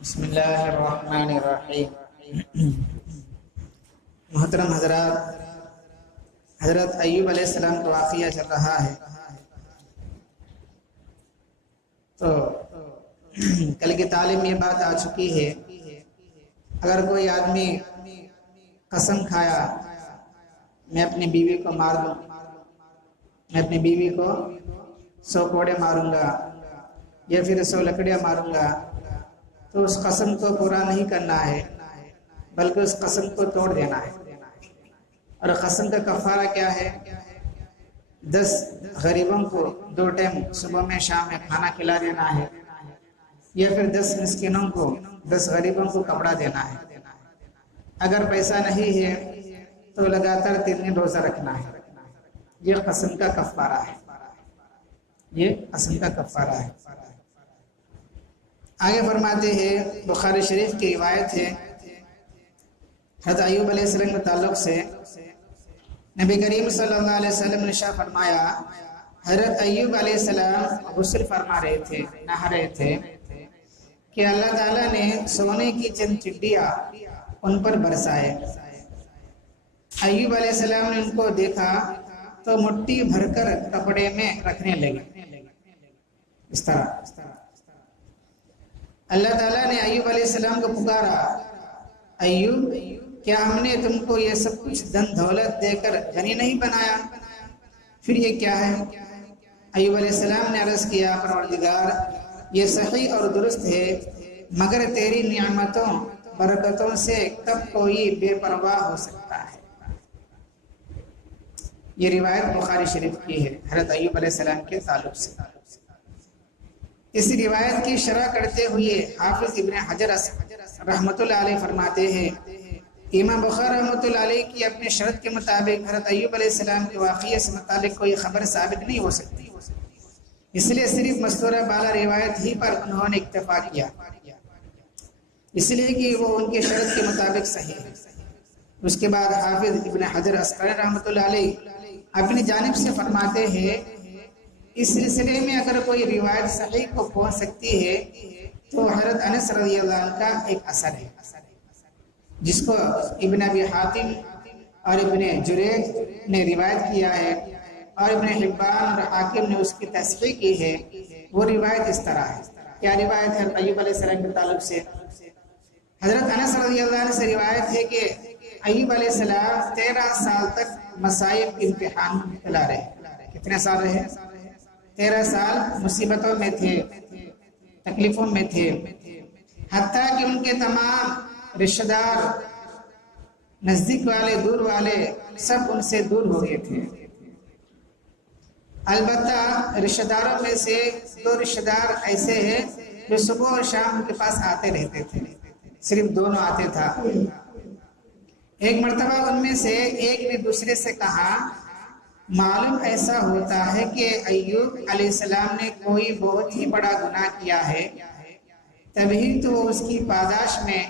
بسم اللہ الرحمن الرحیم۔ محترم حضرات، حضرت ایوب علیہ السلام کا واقعہ چل رہا ہے۔ تو کل کی تعلیم میں یہ بات آ چکی ہے، اگر کوئی آدمی قسم کھایا میں اپنی بیوی کو مار دوں، میں اپنی بیوی کو 100 کوڑے ماروں گا یا پھر 100 لکڑیاں ماروں گا، تو اس قسم کو پورا نہیں کرنا ہے بلکہ اس قسم کو توڑ دینا ہے۔ اور قسم کا کفارہ کیا ہے؟ 10 غریبوں کو 2 ٹائم صبح میں شام میں کھانا کھلا دینا ہے، یا پھر 10 مسکینوں کو 10 غریبوں کو کپڑا دینا ہے۔ اگر پیسہ نہیں ہے تو لگاتار 3 دن روزہ رکھنا ہے۔ یہ قسم کا کفارہ ہے، یہ قسم کا کفارہ ہے۔ آگے فرماتے ہیں، بخاری شریف کی روایت ہے، حضرت ایوب علیہ السلام کے تعلق سے نبی کریم صلی اللہ علیہ وسلم نے ارشاد فرمایا، حضرت ایوب علیہ السلام غسل فرما رہے تھے، نہا رہے تھے کہ اللہ تعالیٰ نے سونے کی چند چڑیاں ان پر برسائے۔ ایوب علیہ السلام نے ان کو دیکھا تو مٹی بھر کر کپڑے میں رکھنے لگے۔ اس طرح اللہ تعالیٰ نے ایوب علیہ السلام کو پکارا، ایوب کیا ہم نے تم کو یہ سب کچھ دن دولت دے کر غنی نہیں بنایا؟ پھر یہ کیا ہے؟ ایوب علیہ السلام نے عرض کیا، پروردگار یہ صحیح اور درست ہے، مگر تیری نعمتوں برکتوں سے کب کوئی بے پرواہ ہو سکتا ہے۔ یہ روایت بخاری شریف کی ہے حضرت ایوب علیہ السلام کے تعلق سے۔ اس روایت کی شرح کرتے ہوئے حافظ ابن حجر رحمۃ اللہ علیہ فرماتے ہیں، امام بخاری رحمۃ اللہ علیہ کی اپنے شرط کے مطابق حضرت ایوب علیہ السلام کے واقعے سے متعلق کوئی خبر ثابت نہیں ہو سکتی، اس لیے صرف مستورہ بالا روایت ہی پر انہوں نے اکتفا کیا، اس لیے کہ وہ ان کے شرط کے مطابق صحیح ہے۔ اس کے بعد حافظ ابن حجر اسقلانی رحمۃ اللہ علیہ اپنی جانب سے فرماتے ہیں، اس سلسلے میں اگر کوئی روایت صحیح کو پہنچ سکتی ہے تو حضرت انس رضی اللہ عنہ کا ایک اثر ہے، جس کو ابن ابی حاتم اور ابن جریج نے روایت کیا ہے، اور ابن حبان اور حاکم نے اس کی تصحیح کی ہے۔ وہ روایت اس طرح ہے۔ کیا روایت ہے؟ ایوب علیہ السلام کے تعلق سے حضرت انس رضی اللہ عنہ سے روایت ہے کہ ایوب علیہ السلام 13 سال تک مصائب امتحان چلا رہے۔ کتنے سال رہے؟ 13 سال مصیبتوں میں تھے، تکلیفوں میں تھے، حتیٰ کہ ان کے تمام رشتہ دار، نزدیک والے، دور والے، سب ان سے دور ہو گئے تھے۔ البتہ رشتہ داروں میں سے 2 رشتہ دار ایسے ہیں جو صبح اور شام ان کے پاس آتے رہتے تھے، صرف دونوں آتے تھا۔ ایک مرتبہ ان میں سے ایک نے دوسرے سے کہا، معلوم ایسا ہوتا ہے کہ ایوب علیہ السلام نے کوئی بہت ہی بڑا گناہ کیا ہے، تبھی تو وہ اس کی پاداش میں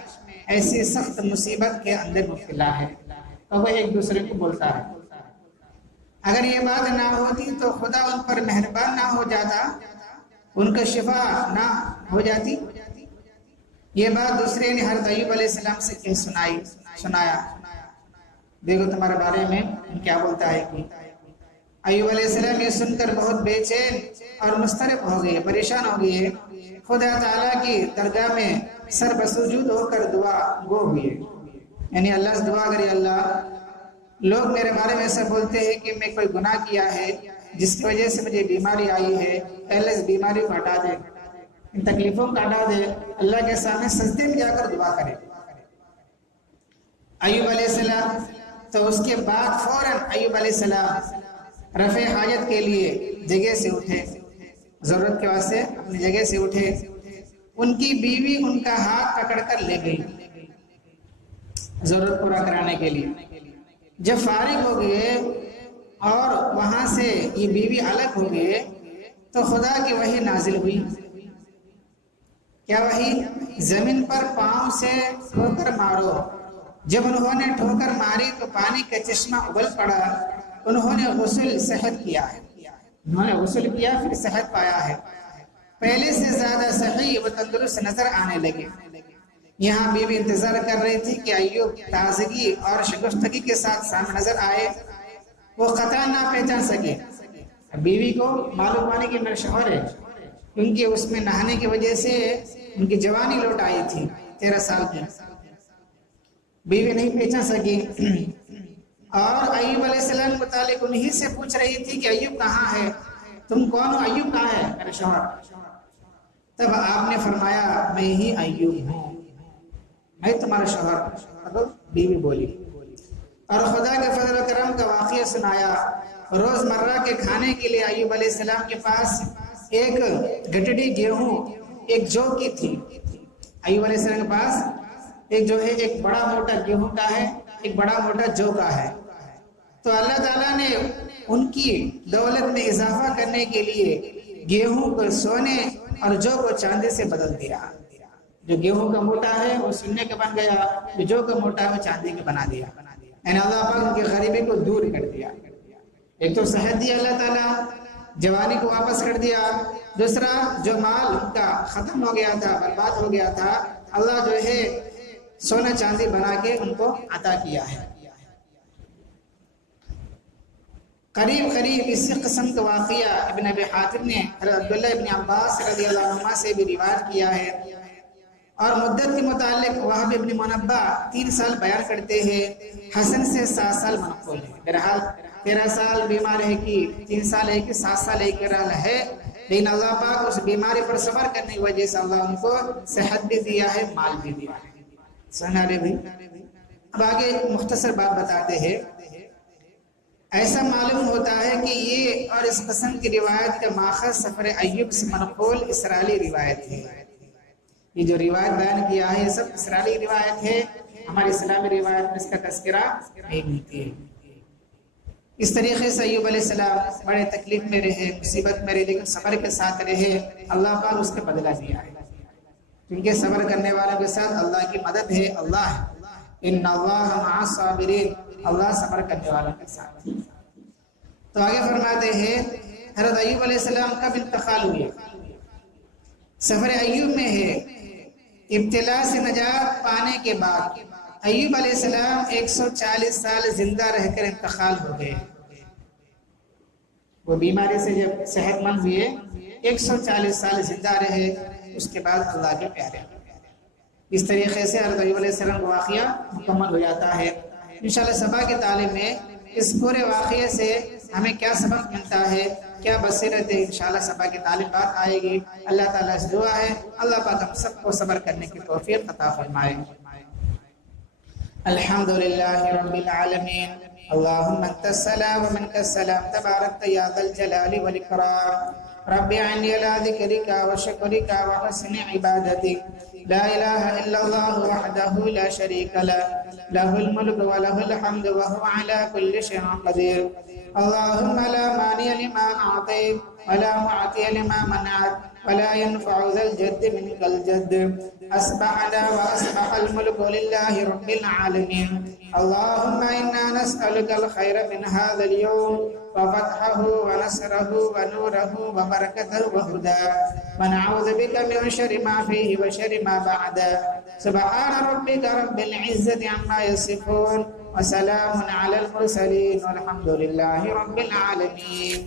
ایسی سخت مصیبت کے اندر مبتلا ہے۔ تو وہ ایک دوسرے کو بولتا ہے، اگر یہ بات نہ ہوتی تو خدا ان پر مہربان نہ ہو جاتا، ان کا شفا نہ ہو جاتی۔ یہ بات دوسرے نے حضرت ایوب علیہ السلام سے کہہ سنایا، دیکھو تمہارے بارے میں کیا بولتا ہے۔ کہ ایوب علیہ السلام یہ سن کر بہت بے چین اور مضطرب ہو گئے، پریشان ہو گئے، خدا تعالیٰ کی درگاہ میں سر بسجود ہو کر دعا گو ہوئے، یعنی اللہ سے دعا کری، اللہ لوگ میرے بارے میں ایسا بولتے ہیں کہ میں کوئی گناہ کیا ہے جس کی وجہ سے مجھے بیماری آئی ہے، پہلے اس بیماری کو ہٹا دے، ان تکلیفوں کو ہٹا دے۔ اللہ کے سامنے سجدے میں جا کر دعا کرے ایوب علیہ السلام۔ تو اس کے بعد فوراً ایوب علیہ السلام رفع حاجت کے لیے جگہ سے اٹھے، ضرورت کے واسطے اپنی جگہ سے اٹھے۔ ان کی بیوی ان کا ہاتھ پکڑ کر لے گئی ضرورت پورا کرانے کے لیے۔ جب فارغ ہو گئے اور وہاں سے یہ بیوی الگ ہو گئے تو خدا کی وحی نازل ہوئی۔ کیا وحی؟ زمین پر پاؤں سے ٹھوکر مارو۔ جب انہوں نے ٹھوکر ماری تو پانی کا چشمہ ابل پڑا، انہوں نے غسل صحت کیا ہے، انہوں نے غسل کیا، پھر صحت پایا ہے، پہلے سے زیادہ صحیح و تندرست نظر آنے لگے۔ یہاں بیوی انتظار کر رہی تھی کہ ایوب تازگی اور شگفتگی کے ساتھ سامنے نظر آئے، وہ قطعا نہ پہچان سکے۔ بیوی کو معلوم ہونے کہ میرا شوہر ہے، کیونکہ اس میں نہانے کی وجہ سے ان کی جوانی لوٹ آئی تھی 13 سال کی۔ بیوی نہیں پہچان سکی اور ایوب علیہ السلام کے متعلق انہی سے پوچھ رہی تھی کہ ایوب کہاں ہے، تم کون ہو، ایوب کہاں ہے میرا شوہر؟ تب آپ نے فرمایا میں ہی ایوب ہوں، میں تمہارا شوہر۔ بیوی بولی اور خدا کے فضل و کرم کا واقعہ سنایا۔ روز مرہ کے کھانے کے لیے ایوب علیہ السلام کے پاس ایک گٹڑی گیہوں ایک جو کی تھی۔ ایوب علیہ السلام کے پاس ایک جو ہے ایک بڑا موٹا گیہوں کا ہے، ایک بڑا موٹا جو کا ہے۔ تو اللہ تعالیٰ نے ان کی دولت میں اضافہ کرنے کے لیے گیہوں کو سونے اور جو کو چاندی سے بدل دیا۔ جو گیہوں کا موٹا ہے وہ سونے کا بن گیا، جو کا موٹا ہے وہ چاندی کا بنا دیا۔ یعنی اللہ پاک ان کی غریبی کو دور کر دیا۔ ایک تو صحت دیا اللہ تعالیٰ، جوانی کو واپس کر دیا، دوسرا جو مال ان کا ختم ہو گیا تھا، برباد ہو گیا تھا، اللہ جو ہے سونا چاندی بنا کے ان کو عطا کیا ہے۔ قریب اسی قسم کا واقعہ ابن ابی حاتم نے حضرت عبداللہ ابن عباس رضی اللہ عنہ سے بھی روایت کیا ہے۔ اور مدت کے متعلق وہب ابن منبع 3 سال بیان کرتے ہیں، حسن سے 7 سال منقول ہے۔ بہرحال 13 سال بیمار ہے کہ 3 سال ہے کہ 7 سال ہے کہ رہا ہے، لیکن اللہ پاک اس بیماری پر صبر کرنے کی وجہ سے اللہ ان کو صحت بھی دیا ہے، مال بھی دیا ہے۔ سنا رہے بھی؟ اب آگے مختصر بات بتاتے ہیں۔ ایسا معلوم ہوتا ہے کہ یہ اور اس قسم کی روایت کا ماخذ سفر ایوب سے منقول اسرائیلی روایت ہے۔ یہ جو روایت بیان کیا ہے یہ سب اسرائیلی روایت ہے، ہماری اسلامی روایت میں اس کا تذکرہ نہیں ملتی ہے۔ اس طریقے سے ایوب علیہ السلام بڑے تکلیف میں رہے، مصیبت میں رہے، لیکن صبر کے ساتھ رہے، اللہ پاک اس کے بدلہ دیا ہے، کیونکہ صبر کرنے والوں کے ساتھ اللہ کی مدد ہے۔ اللہ ان اللہ مع الصابرین، اللہ صبر کرنے والوں کے ساتھ۔ تو آگے فرماتے ہیں حضرت ایوب علیہ السلام کب انتقال ہوئے؟ سفر ایوب میں ہے ابتلا سے نجات پانے کے بعد ایوب علیہ السلام 140 سال زندہ رہ کر انتقال ہو گئے۔ وہ بیماری سے جب صحت مند ہوئے 140 سال زندہ رہے، اس کے بعد اللہ کے پیارے۔ اس طریقے سے حضرت ایوب علیہ السلام کا واقعہ مکمل ہو جاتا ہے۔ انشاءاللہ صبح کی تعلیم میں اس پورے واقعے سے ہمیں کیا سبق ملتا ہے، کیا بصیرت ہے، انشاءاللہ صبح کی تعلیم بات آئے گی۔ اللہ تعالیٰ سے دعا ہے اللہ پاک ہم سب کو صبر کرنے کی توفیق عطا فرمائے۔ الحمدللہ رب العالمین، اللہم انت السلام ومنک السلام، تبارکت یا ذا الجلال والاکرام، رب عنی علی ذکرک وشکرک وحسن عبادتک، لا الہ الا اللہ وحدہ لا شریک لہ، لہ الملک ولہ الحمد وہو علی کل شیء قدیر۔ اللہم لا مانع لما اعطیت ولا معطی لما منعت ولا ينفع ذا الجد منك الجد، اصبحنا واصبح الملك لله رب العالمين۔ اللهم انا نسألك الخير من هذا اليوم وفتحه ونصره ونوره وبركته وهداه، ونعوذ بك من شر ما فيه وشر ما بعده، سبحان ربك رب العزة عما يصفون وسلام على المرسلين والحمد لله رب العالمين۔